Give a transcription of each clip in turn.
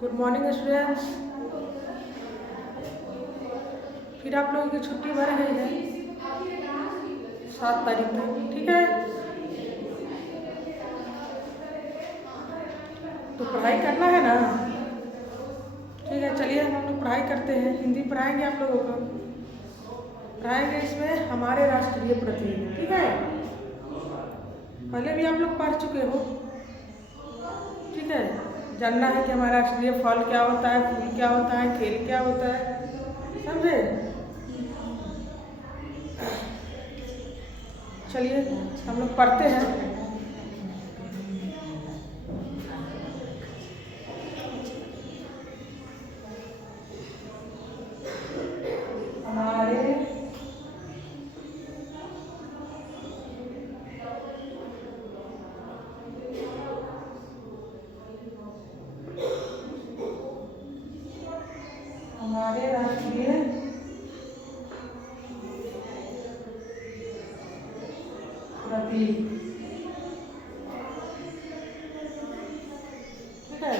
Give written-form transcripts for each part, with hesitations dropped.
Good morning students. फिर आप लोगों की छुट्टी भर गई है 7 तारीख तक, ठीक है। तो पढ़ाई करना है ना, ठीक है। चलिए हम लोग पढ़ाई करते हैं। हिंदी पढ़ाएंगे आप लोगों को, पढ़ाएंगे इसमें हमारे राष्ट्रीय प्रतिनिधि, ठीक है। पहले भी आप लोग पढ़ चुके हो, ठीक है। जानना है कि हमारा राष्ट्रीय फल क्या होता है, फूल क्या होता है, खेल क्या होता है, समझे। चलिए हम लोग पढ़ते हैं। हमारे हमारे राष्ट्रीय प्रतीक, ठीक है।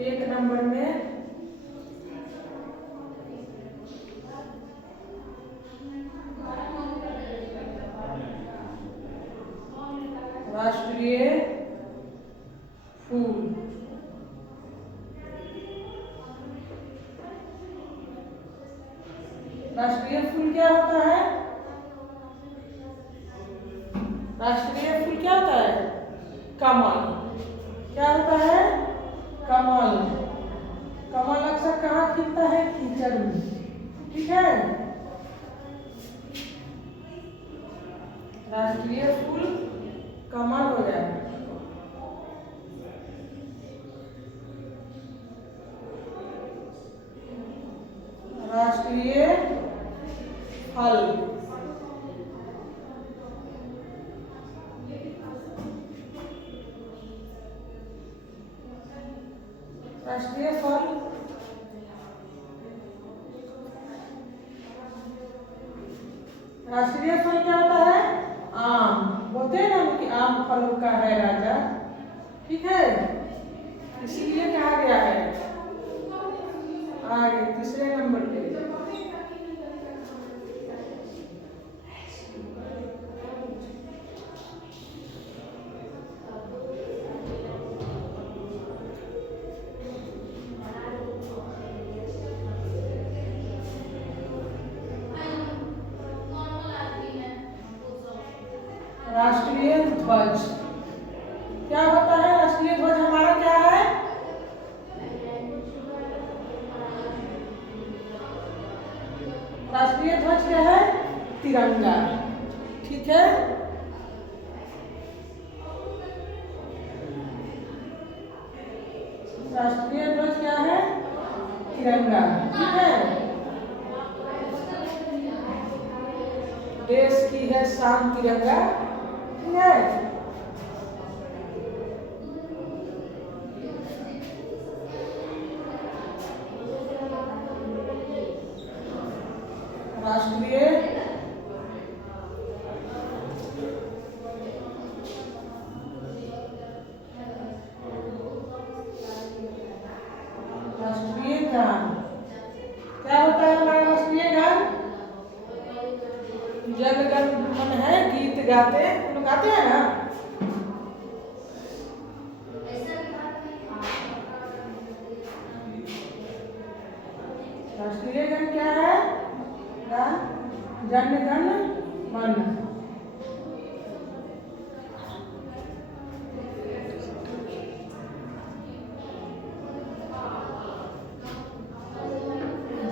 एक नंबर में राष्ट्रीय फूल, राष्ट्रीय फूल क्या होता है? राष्ट्रीय फूल क्या होता है? कमल। क्या होता है? कमल। कमल अक्सर कहाँ खिलता है? कीचड़ में, ठीक है। राष्ट्रीय फूल कमल हो जाएगा। राष्ट्रीय फल, राष्ट्रीय फल राष्ट्रीय फल क्या होता है? आम। बोलते हैं ना कि आम फलों का है राजा, ठीक है। इसीलिए कहा गया है। आगे तीसरे नंबर पे राष्ट्रीय ध्वज। क्या होता है राष्ट्रीय ध्वज हमारा? क्या है? राष्ट्रीय ध्वज क्या है? तिरंगा, ठीक है। राष्ट्रीय ध्वज क्या है? तिरंगा, ठीक है। देश की है शान तिरंगा, ठीक है। राष्ट्रीय राष्ट्रीय गान। क्या होता है हमारा राष्ट्रीय गान? जन गण मन है, गीत गाते, लोग गाते हैं ना। राष्ट्रीय गान क्या है? जन गण मन।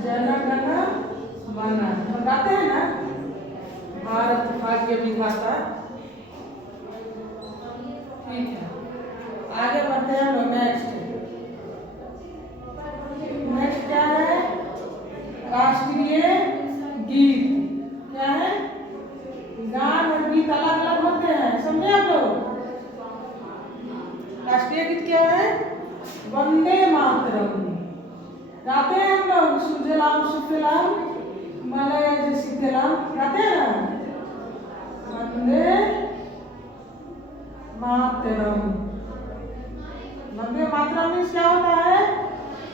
जन गण मन हम गाते हैं ना, भारत भाग्य विधाता, ठीक है। आगे बढ़ते हैं हम लोग। नेक्स्ट क्या है? राष्ट्रीय गीत। क्या है? गान और गीत अलग अलग होते राष्ट्रीय गीत क्या है? वंदे मातरम। गाते हैं हम लोग, सुजलाम सुफलाम मलयज शीतलाम, गाते हैं ना? वंदे मातरम। वंदे मातरम में क्या होता है?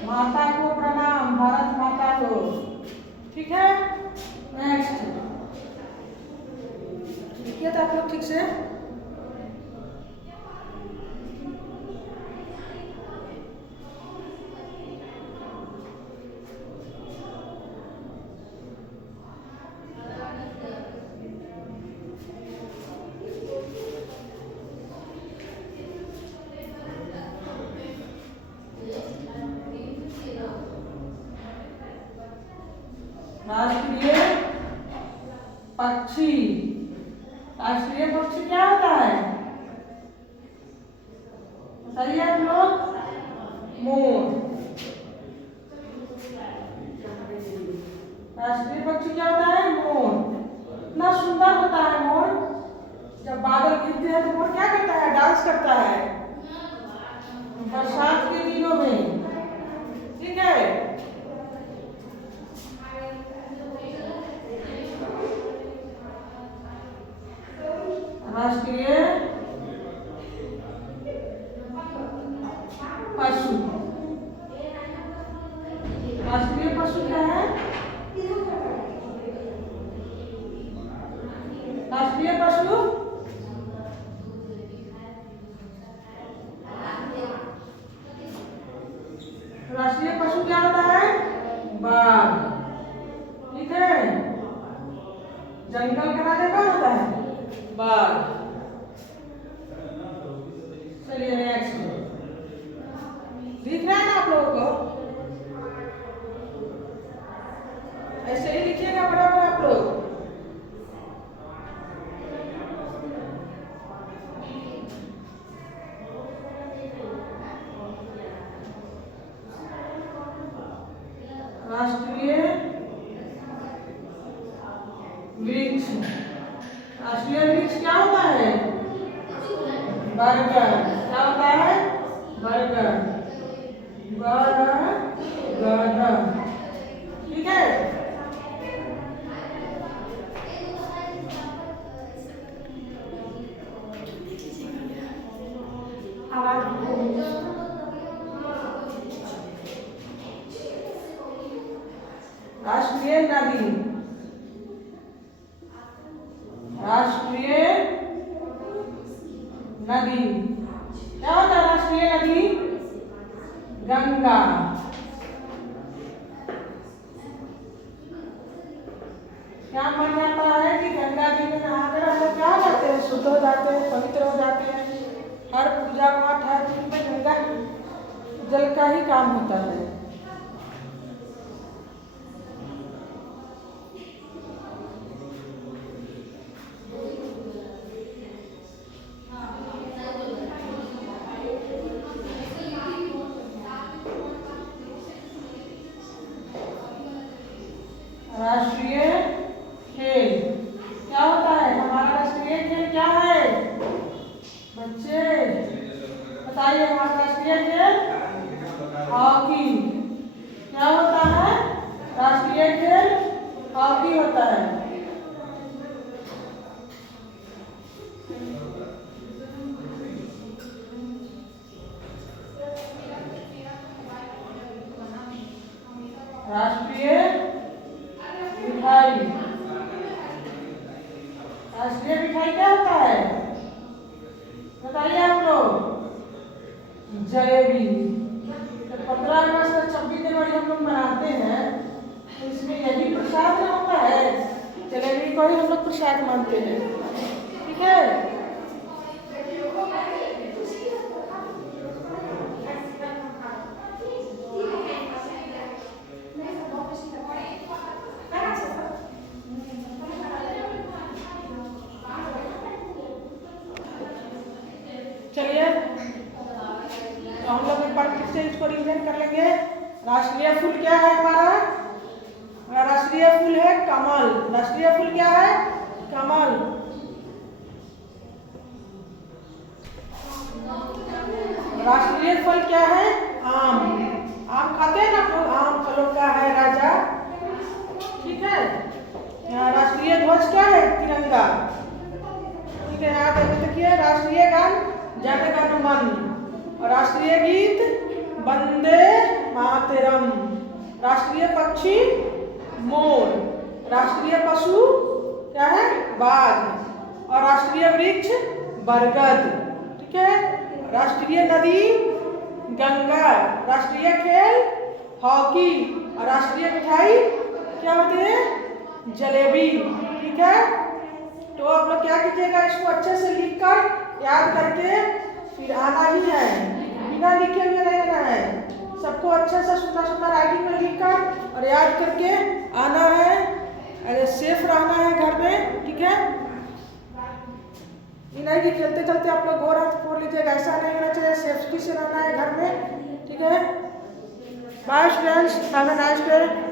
माता को प्रणाम, भारत माता को। ठीक है, नेक्स्ट लिखिए तो आप लोग ठीक से। राष्ट्रीय पक्षी, राष्ट्रीय पक्षी क्या होता है? बताइए आप लोग। मोर। राष्ट्रीय पक्षी क्या होता है? मोर। इतना सुंदर होता है मोर। जब बादल गिरते हैं तो मोर क्या करता है? डांस करता है बरसात के दिनों में। ठीक है, राष्ट्रीय पशु, राष्ट्रीय पशु क्या है? राष्ट्रीय पशु राष्ट्रीय पशु क्या होता है? बाघ। ठीक है, जंगल का राजा कौन होता है? बाघ। चलिए नेक्स्ट, लिख रहे हैं ना आप लोगों को? ऐसे ही लिखिएगा बराबर आप लोग। राष्ट्रीय वृक्ष, राष्ट्रीय वृक्ष क्या होता है? बरगद। क्या होता है? बरगद। बरगद। ठीक है, राष्ट्रीय नदी, राष्ट्रीय नदी क्या होता है? राष्ट्रीय नदी गंगा। क्या माना जाता है कि गंगा जी में नहाकर हम लोग क्या करते हैं? शुद्ध हो जाते हैं, पवित्र हो जाते हैं। हर पूजा पाठ हर चीज में गंगा जल का ही काम होता है। राष्ट्रीय खेल क्या होता है? हमारा राष्ट्रीय खेल क्या है? बच्चे बताइए, हमारा राष्ट्रीय खेल हॉकी। क्या होता है? राष्ट्रीय खेल हॉकी होता है। राष्ट्रीय मिठाई, राष्ट्रीय मिठाई क्या होता है? बताइए आप लोग। जलेबी। तो 15 अगस्त और 26 जनवरी हम लोग मनाते हैं, तो इसमें यही प्रसाद ना होता है, जलेबी को ही हम लोग प्रसाद मानते हैं। ठीक है, चलिए तो हम लोग एक बार फिर से इसको रिवीजन कर लेंगे। राष्ट्रीय फूल क्या है हमारा? राष्ट्रीय फूल है कमल। राष्ट्रीय फूल क्या है? कमल। राष्ट्रीय जनगण मन। और राष्ट्रीय गीत वंदे मातरम। राष्ट्रीय पक्षी मोर। राष्ट्रीय पशु क्या है? बाघ। और राष्ट्रीय वृक्ष बरगद। ठीक है। राष्ट्रीय नदी गंगा। राष्ट्रीय खेल हॉकी। और राष्ट्रीय मिठाई क्या होती है? जलेबी। ठीक है। तो आप लोग क्या कीजिएगा, इसको अच्छे से लिखकर याद करके फिर आना ही है, बिना लिखे हुए रहना है। सबको अच्छे से सुंदर सुंदर राइटिंग में लिखकर और याद करके आना है। अरे सेफ रहना है घर में। ठीक है। ये नहीं कि चलते चलते आप लोग गोर हाथ फोड़ लीजिएगा, ऐसा नहीं होना चाहिए। सेफ्टी से रहना है घर में। ठीक है। Bye students, have a nice day.